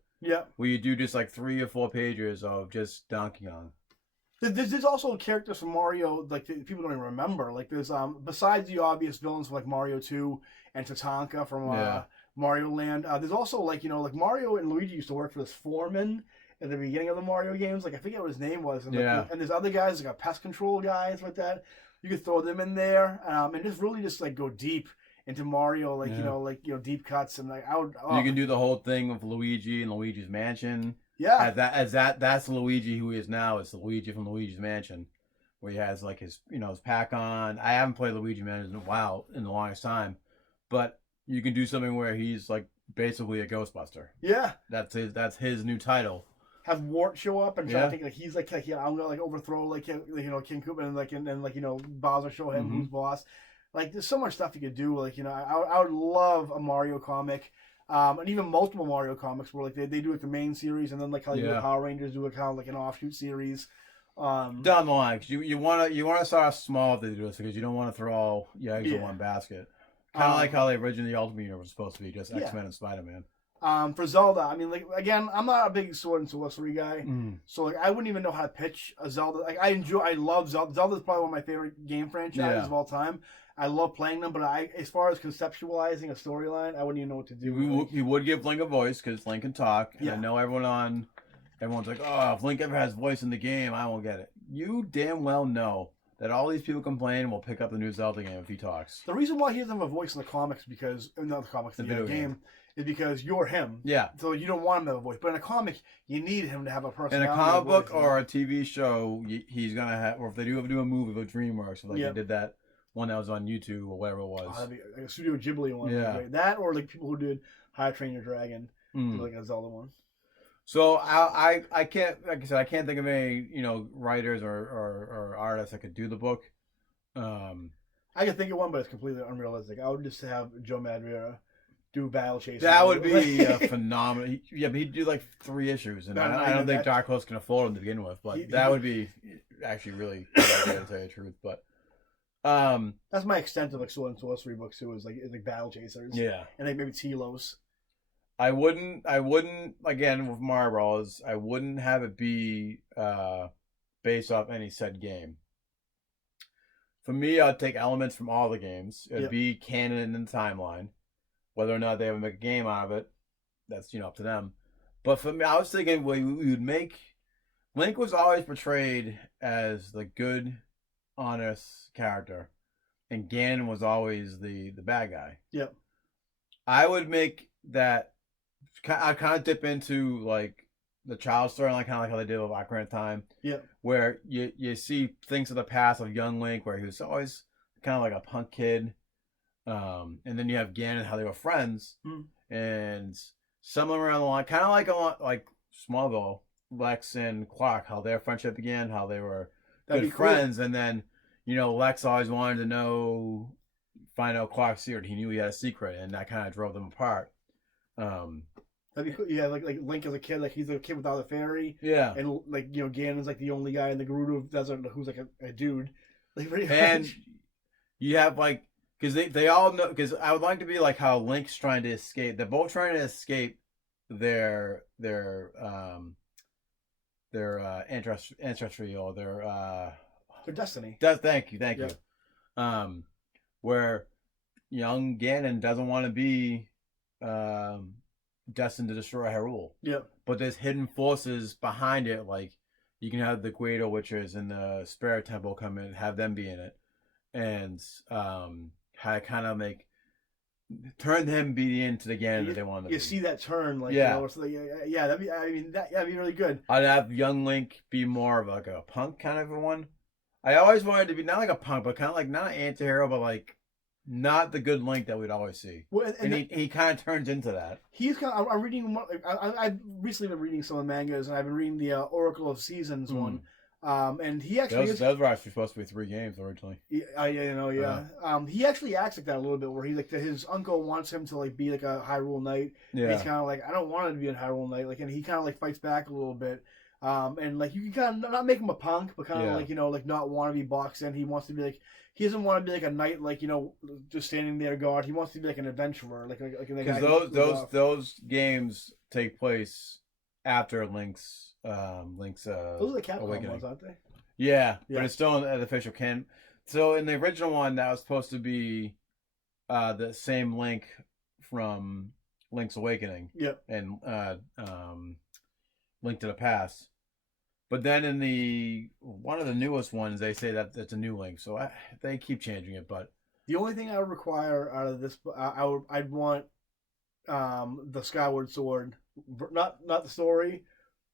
where you do just like 3 or 4 pages of just Donkey Kong. There's also characters from Mario like people don't even remember. Like there's besides the obvious villains like Mario 2 and Tatanka from Mario Land. There's also like like Mario and Luigi used to work for this foreman at the beginning of the Mario games. Like I forget what his name was. And, and there's other guys like a pest control guy and stuff like that. You could throw them in there and just really just like go deep into Mario, like deep cuts and like I would. You can do the whole thing with Luigi and Luigi's Mansion. Yeah. That's Luigi who he is now. It's Luigi from Luigi's Mansion, where he has like his his pack on. I haven't played Luigi Mansion in the longest time, but. You can do something where he's like basically a Ghostbuster. Yeah, that's his new title. Have Wart show up and try to think like he's like I'm gonna like overthrow like King Koopa and like Bowser show him who's boss. Like there's so much stuff you could do. Like I would love a Mario comic, and even multiple Mario comics where like they do like the main series and then like how the Power Rangers do kind of like an offshoot series. Down the line, cause you want to start small if they do this because you don't want to throw all your eggs in one basket. Kind of like how they originally Ultimate Universe was supposed to be, just X-Men and Spider-Man. For Zelda, I mean, like again, I'm not a big sword and sorcery guy, so like I wouldn't even know how to pitch a Zelda. Like I love Zelda. Zelda's probably one of my favorite game franchises of all time. I love playing them, but as far as conceptualizing a storyline, I wouldn't even know what to do. You would give Link a voice because Link can talk, and I know everyone's like, oh, if Link ever has voice in the game, I won't get it. You damn well know that all these people complain will pick up the new Zelda game if he talks. The reason why he doesn't have a voice in the comics the video game is because you're him. Yeah. So you don't want him to have a voice. But in a comic, you need him to have a personality. In a comic book or a TV show, he's going to have, or if they do a movie with DreamWorks, like they did that one that was on YouTube or whatever it was. That'd be like a Studio Ghibli one. Yeah. That or like people who did How to Train Your Dragon, like a Zelda one. So I can't, like I said, I can't think of any writers or artists that could do the book. I could think of one, but it's completely unrealistic. I would just have Joe Madureira do Battle Chasers. That would be phenomenal. Yeah, but he'd do like 3 issues, and I don't think Dark Horse can afford them to begin with. But that would be actually really good idea, to tell you the truth. But that's my extent of like Sword and Sorcery books too. Is like Battle Chasers. Yeah, and like maybe Telos. I wouldn't again with Mario Bros. I wouldn't have it be based off any said game. For me, I'd take elements from all the games. It'd be canon in the timeline. Whether or not they ever make a game out of it, that's up to them. But for me, I was thinking we would make Link was always portrayed as the good, honest character, and Ganon was always the bad guy. Yep. I would make that. I kind of dip into like the child storyline, kind of like how they did with Ocarina of Time. Yeah. Where you see things of the past of young Link, where he was always kind of like a punk kid. And then you have Ganon, how they were friends, and somewhere around the line, kind of like Smallville, Lex and Clark, how their friendship began, how they were good friends, and then Lex always wanted to find out Clark's secret. He knew he had a secret, and that kind of drove them apart. That'd be cool. Yeah, like Link as a kid, like he's a kid without a fairy. Yeah, and like Ganon's like the only guy in the Gerudo Desert who's like a dude. Like and you have like. Because they all know. Because I would like to be like how Link's trying to escape. They're both trying to escape their ancestry or their destiny. Thank you. Where young Ganon doesn't want to be destined to destroy Hyrule. Yep. But there's hidden forces behind it. Like you can have the Guido Witches and the Spirit Temple come in, have them be in it, and how kind of turn him into the Ganon that they want to be. You see that turn, like it's like, that'd be. I mean, that'd be really good. I'd have young Link be more of like a punk kind of a one. I always wanted to be not like a punk, but kind of like not an anti-hero, but like not the good Link that we'd always see. Well, and he kind of turns into that. He's kind of. I'm reading. I've recently been reading some of the mangas, and I've been reading the Oracle of Seasons one. And he actually those were actually supposed to be 3 games originally. Yeah. He actually acts like that a little bit, where he like his uncle wants him to like be like a Hyrule Knight. Yeah. He's kind of like, I don't want him to be a Hyrule Knight, like, and he kind of like fights back a little bit. And like you can kind of not make him a punk, but kind of like like not want to be boxed in. He wants to be like he doesn't want to be like a knight, like just standing there guard. He wants to be like an adventurer, because those games take place after Link's those are the Capcom ones, aren't they? Yeah, but it's still an official canon. So in the original one, that was supposed to be the same Link from Link's Awakening. Yep. And Link to the Past. But then in one of the newest ones, they say that it's a new Link. So they keep changing it. But the only thing I would require out of this, I'd want the Skyward Sword, not the story.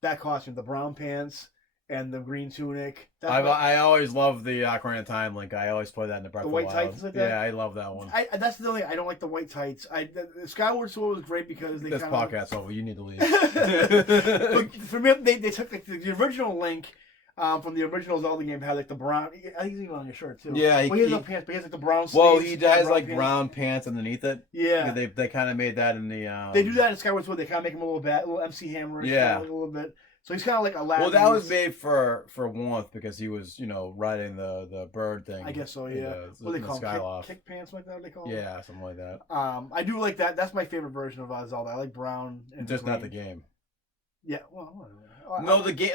That costume, the brown pants and the green tunic. I always love the Ocarina of Time Link. I always play that in the Breath of the Wild. The white tights like that? Yeah, I love that one. That's the only thing. I don't like the white tights. The Skyward Sword was great because they this podcast's over. You need to leave. But for me, they took like the original Link from the original Zelda game had like the brown. I think he's even on your shirt too. Yeah, he has no pants, but he has like the brown. Well, he has like brown pants underneath it. Yeah, they kind of made that in the. They do that in Skyward Sword. They kind of make him a little MC Hammer. Yeah, a little bit. So he's kind of like Aladdin. Well, that was made for warmth because he was riding the bird thing. I guess so. Yeah. What do they call them? Kick pants like that? What they call them? Yeah, something like that. I do like that. That's my favorite version of Zelda. I like brown and just green. Not the game. Yeah. Well. No, the game.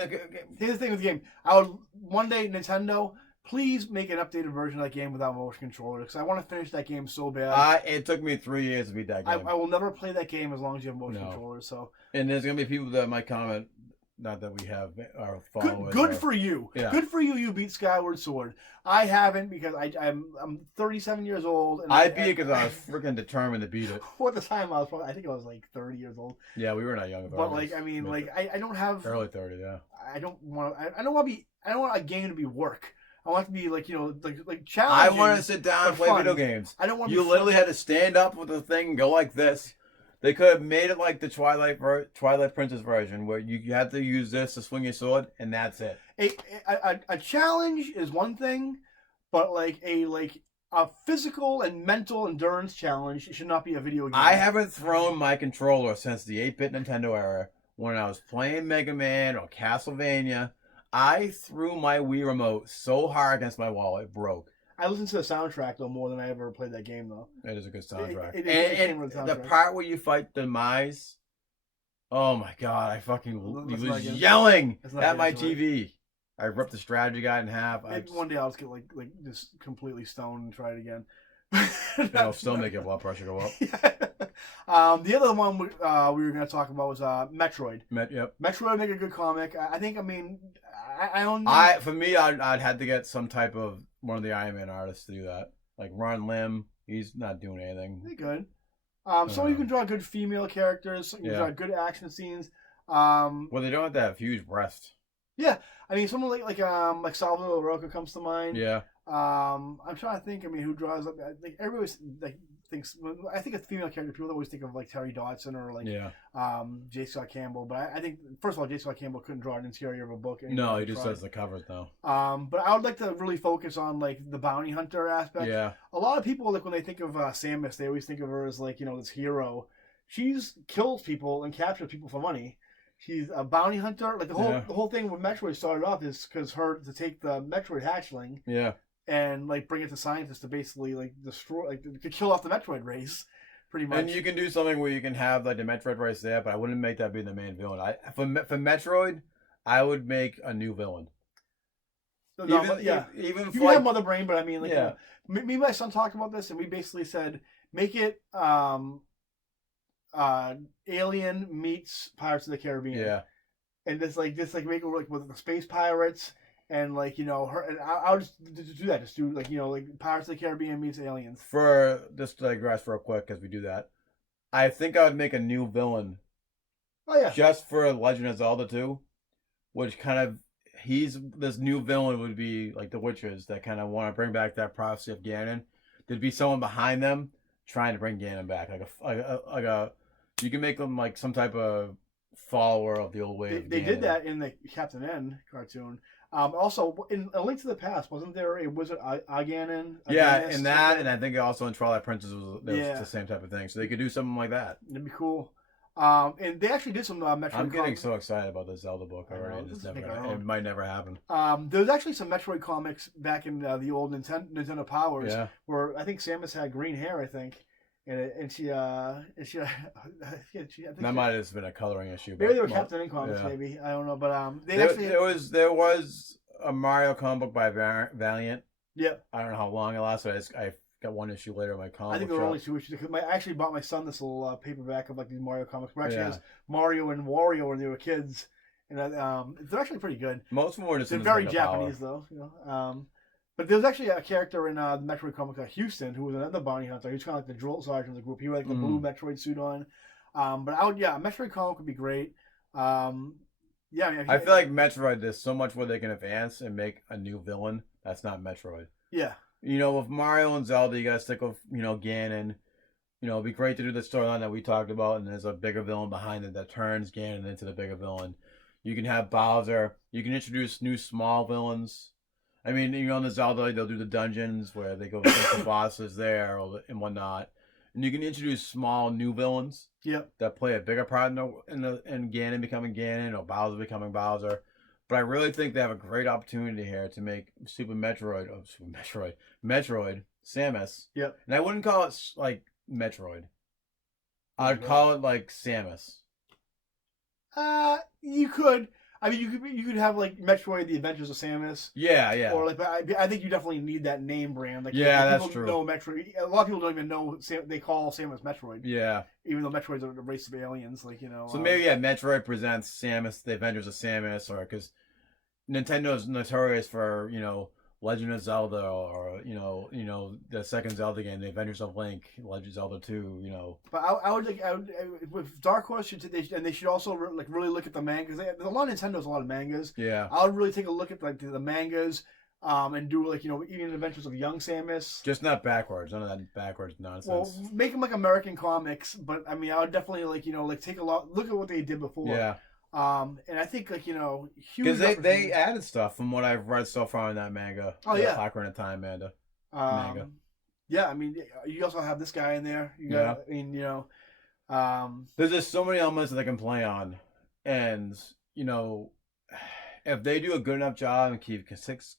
Here's the thing with the game. I would one day Nintendo. Please make an updated version of that game without motion controller because I want to finish that game so bad. It took me 3 years to beat that game. I will never play that game as long as you have motion controllers. So. And there's gonna be people that might comment. Not that we have our followers. Good for you. Yeah. Good for you. You beat Skyward Sword. I haven't because I'm 37 years old. And I beat it because I was freaking determined to beat it. What the time I was probably, I think I was like 30 years old. Yeah, we were not young. But like, I mean, like, I don't have early 30. Yeah. I don't want a game to be work. I want it to be like like challenging. I want to sit down and play video games. I don't want. You literally had to stand up with the thing and go like this. They could have made it like the Twilight Princess version, where you had to use this to swing your sword, and that's it. A challenge is one thing, but like a physical and mental endurance challenge should not be a video game. I haven't thrown my controller since the 8-bit Nintendo era. When I was playing Mega Man or Castlevania, I threw my Wii remote so hard against my wall it broke. I listened to the soundtrack though more than I ever played that game though. It is a good soundtrack. And the part where you fight Demise, oh my god, he was yelling at my TV. I ripped the strategy guide in half. Maybe one day I'll just get like just completely stoned and try it again. It'll still make your blood pressure go up. Yeah. The other one we were going to talk about was Metroid. Yep. Metroid would make a good comic. I think. I mean, I don't. For me, I'd had to get some type of one of the Iron Man artists to do that. Like Ron Lim, he's not doing anything. They're good. So you can draw good female characters. You can draw good action scenes. Well, they don't have to have huge breasts. Yeah, I mean, someone like Salvador Roca comes to mind. Yeah. I'm trying to think. I mean, who draws up? Like everybody like thinks. I think of female character. People always think of like Terry Dodson or like J. Scott Campbell. But I think first of all, J. Scott Campbell couldn't draw an interior of a book. No, he just does the covers now. But I would like to really focus on like the bounty hunter aspect. Yeah. A lot of people like when they think of Samus, they always think of her as like this hero. She's kills people and captures people for money. She's a bounty hunter. Like the whole thing with Metroid started off is because her to take the Metroid hatchling. Yeah. And like bring it to scientists to basically like destroy, like to kill off the Metroid race, pretty much. And you can do something where you can have like the Metroid race there, but I wouldn't make that be the main villain. For Metroid, I would make a new villain. No, even you can have Mother Brain, but I mean, like, me and my son talked about this, and we basically said make it Alien meets Pirates of the Caribbean. Yeah. And just make it like with the space pirates and like her. And I'll just do that. Just do like like Pirates of the Caribbean meets Aliens. For just to digress real quick, as we do that, I think I would make a new villain. Oh yeah. Just for Legend of Zelda 2, which kind of this new villain would be like the Witchers that kind of want to bring back that prophecy of Ganon. There'd be someone behind them trying to bring Ganon back, like a. You can make them like some type of follower of the old way. They did that in the Captain N cartoon. Also, in A Link to the Past, wasn't there a wizard Ganon? Yeah, in that, and I think also in Twilight Princess was the same type of thing. So they could do something like that. It'd be cool. And they actually did some Metroid. I'm getting so excited about the Zelda book already. It might never happen. There's actually some Metroid comics back in the old Nintendo Powers, where I think Samus had green hair. I think. And she I think that might have been a coloring issue. Maybe they were Captain N comics. Maybe I don't know, but there was a Mario comic book by Valiant. Yeah, I don't know how long it lasted. I got one issue later in my comic. I think there were only 2 issues. I actually bought my son this little paperback of like these Mario comics. Where actually has Mario and Wario when they were kids, and they're actually pretty good. Most of them were just they're very Japanese though, But there was actually a character in the Metroid comic, Houston, who was another bounty hunter. He was kind of like the drill sergeant of the group. He had like the blue Metroid suit on. But a Metroid comic would be great. I feel like Metroid, there's so much where they can advance and make a new villain. That's not Metroid. Yeah. With Mario and Zelda, you gotta stick with, Ganon. It'd be great to do the storyline that we talked about, and there's a bigger villain behind it that turns Ganon into the bigger villain. You can have Bowser. You can introduce new small villains. I mean, in the Zelda, they'll do the dungeons where they go with the bosses there and whatnot. And you can introduce small new villains that play a bigger part in Ganon becoming Ganon or Bowser becoming Bowser. But I really think they have a great opportunity here to make Metroid Samus. Yep. And I wouldn't call it like Metroid. I'd call it like Samus. You could. I mean, you could have like Metroid: The Adventures of Samus. Yeah. Or like, I think you definitely need that name brand. Like, that's true. Know Metroid. A lot of people don't even know they call Samus Metroid. Yeah. Even though Metroid's a race of aliens, So maybe Metroid presents Samus: The Adventures of Samus, or because Nintendo's notorious for Legend of Zelda, or the second Zelda game, The Adventures of Link, Legend of Zelda 2. But I would with Dark Horse they should also really look at the mangas. There's a lot of Nintendo's a lot of mangas. Yeah, I would really take a look at the mangas, and do even Adventures of Young Samus. Just not backwards, none of that backwards nonsense. Well, make them like American comics, but I mean, I would definitely take a look at what they did before. Yeah. And I think huge because they added stuff from what I've read so far in that manga. Oh yeah, Ocarina of Time manga. Yeah, I mean, you also have this guy in there. You got, I mean, there's just so many elements that they can play on, and if they do a good enough job and keep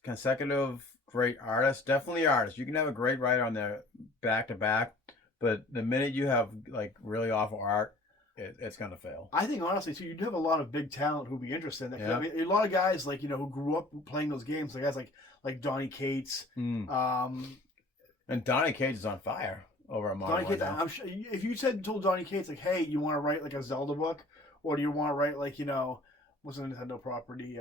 consecutive great artists, definitely artists. You can have a great writer on there back to back, but the minute you have like really awful art, it's gonna fail. I think honestly too, you do have a lot of big talent who'd be interested in that. I mean, a lot of guys like who grew up playing those games, like guys like Donny Cates. And Donny Cates is on fire over at Marvel. Donny Cates, I'm sure if you told Donny Cates like, hey, you want to write like a Zelda book, or do you want to write like what's a Nintendo property,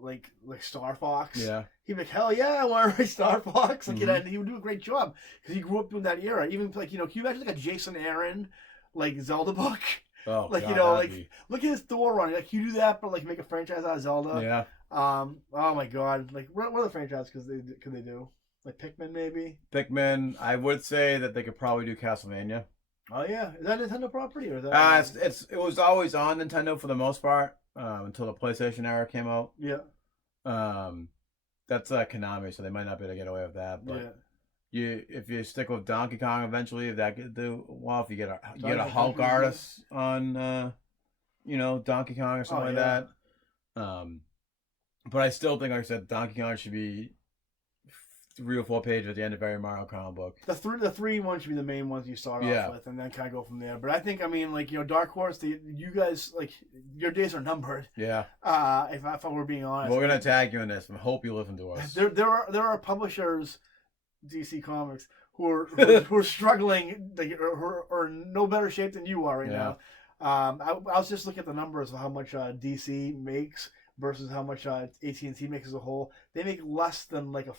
like Star Fox? Yeah. He'd be like, hell yeah, I want to write Star Fox. Like and he would do a great job because he grew up in that era. Even like can you imagine like a Jason Aaron like Zelda book? Oh, like God, look at his Thor run. Like you do that, but like make a franchise out of Zelda. Yeah. Oh my God. Like what other franchise could they do? Like Pikmin maybe. Pikmin. I would say that they could probably do Castlevania. Oh yeah, is that Nintendo property or is that? It was always on Nintendo for the most part until the PlayStation era came out. Yeah. That's Konami, so they might not be able to get away with that. But yeah. If you stick with Donkey Kong eventually, if that could do well, if you get a Hulk artist on, Donkey Kong or something like that. But I still think, like I said, Donkey Kong should be 3 or 4 pages at the end of every Mario comic book. The three ones should be the main ones you start off with, and then kind of go from there. But I think, Dark Horse, you guys, like, your days are numbered. Yeah. If I were being honest, we're gonna tag you in this, and hope you listen to us. There are publishers, DC Comics, who are struggling, like, or in no better shape than you are right now. I was just looking at the numbers of how much DC makes versus how much AT&T makes as a whole. They make less than like a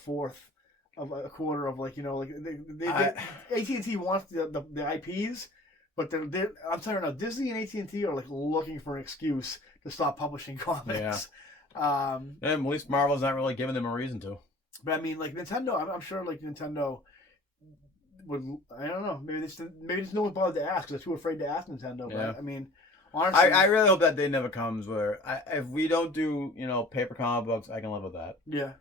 quarter of AT&T wants the IPs, but they're I'm telling you now, Disney and AT&T are like looking for an excuse to stop publishing comics. Yeah. And at least Marvel's not really giving them a reason to. But I mean, like Nintendo, I'm sure like Nintendo would. I don't know. Maybe there's no one bothered to ask because they're too afraid to ask Nintendo. But I mean, honestly, I really hope that day never comes. Where if we don't do paper comic books, I can live with that. Yeah.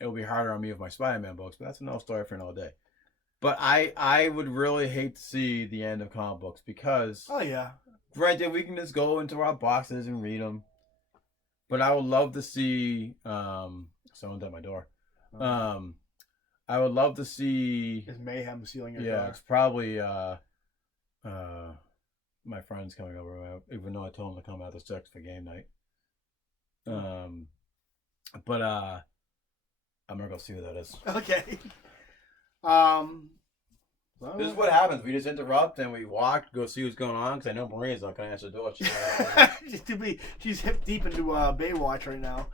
It'll be harder on me with my Spider-Man books, but that's another story for another day. But I would really hate to see the end of comic books because granted we can just go into our boxes and read them, but I would love to see someone's at my door. I would love to see is Mayhem stealing your car? It's probably my friend's coming over, even though I told him to come out to 6 for game night. But I'm gonna go see who that is. Okay. This is what happens. We just interrupt and we walk, go see what's going on because I know Maria's not gonna answer the door. She's hip deep into Baywatch right now.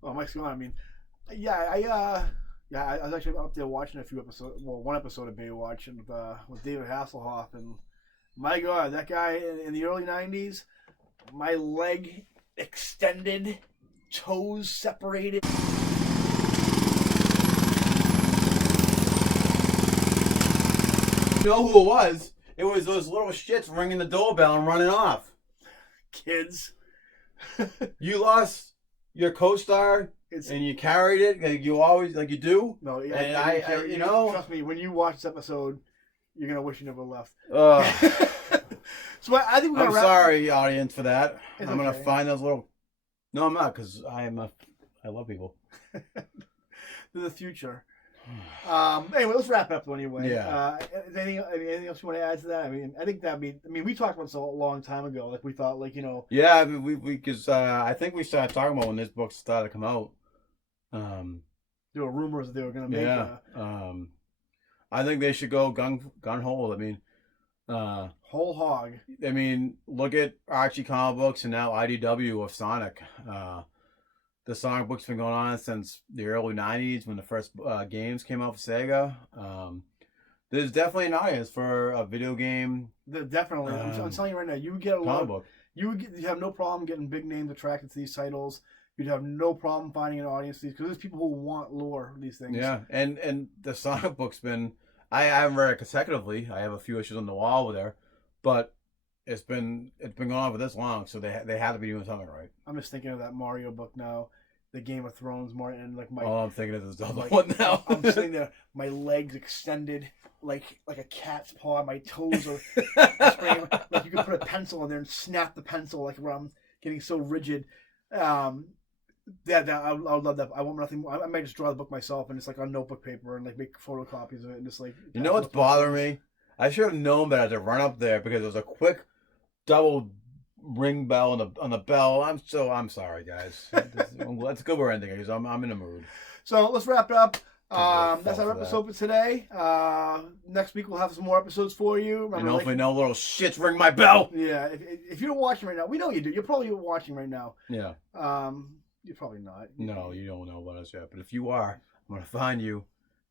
Well, Mike's gone. I mean, I was actually up there watching a few episodes. Well, one episode of Baywatch and with David Hasselhoff, and my God, that guy in the early '90s, my leg extended, toes separated. You know who it was? It was those little shits ringing the doorbell and running off. Kids. You lost your co-star and you carried it like you always like you do. No, yeah, and I trust me, when you watch this episode, you're gonna wish you never left. So I think I'm sorry, audience, for that. It's I'm gonna find those little. No, I'm not, because I love people. To the future. Anyway, let's wrap it up anyway. Yeah. Anything else you want to add to that? I mean, I think we talked about this a long time ago. Like we thought, Yeah, I mean, because I think we started talking about when this book started to come out. There were rumors that they were going to make. Yeah. I think they should go gun hole. I mean, whole hog. I mean, look at Archie comic books and now IDW with Sonic. The Sonic book's been going on since the early '90s when the first games came out for Sega. There's definitely an audience for a video game. Definitely, I'm telling you right now, you would get a lot. Book. You have no problem getting big names attracted to these titles. You'd have no problem finding an audience for these because there's people who want lore for these things. Yeah, and the Sonic book's been. I haven't read it consecutively. I have a few issues on the wall over there, but it's been going on for this long, so they have to be doing something right. I'm just thinking of that Mario book now, the Game of Thrones Mario, and like my. All I'm thinking is this other one now. I'm sitting there, my legs extended like a cat's paw. My toes are like you could put a pencil in there and snap the pencil like where I'm getting so rigid. I would love that. I want nothing more. I might just draw the book myself and just like on notebook paper and like make photocopies of it and just like. You know what's bothering me? I should have known better to run up there because it was a quick double ring bell on the bell. I'm sorry, guys. Let's go. We're ending it. I'm in a mood. So let's wrap it up. That's our episode for today. Next week we'll have some more episodes for you. Remember, and hopefully no little shits ring my bell. Yeah, if you're watching right now, we know you do. You're probably watching right now. Yeah. You're probably not. No, you don't know about us yet. But if you are, I'm gonna find you,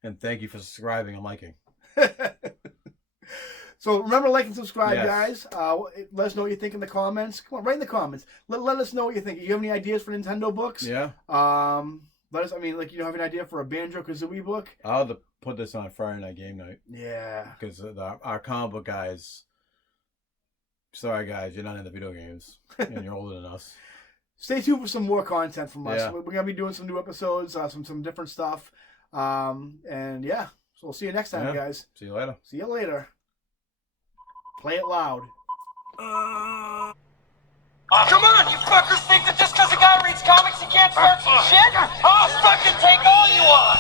and thank you for subscribing and liking. So remember, like and subscribe, guys. Let us know what you think in the comments. Come on, write in the comments. Let us know what you think. You have any ideas for Nintendo books? Yeah. Let us. I mean, like, you have an idea for a Banjo-Kazooie book? I'll have to put this on Friday night game night. Yeah. Because our comic book guys. Sorry, guys, you're not into video games, and you're older than us. Stay tuned for some more content from us. Yeah. We're gonna be doing some new episodes, some different stuff, and yeah. So we'll see you next time, guys. See you later. See you later. Play it loud. Come on, you fuckers think that just because a guy reads comics he can't start some shit? I'll fucking take all you want!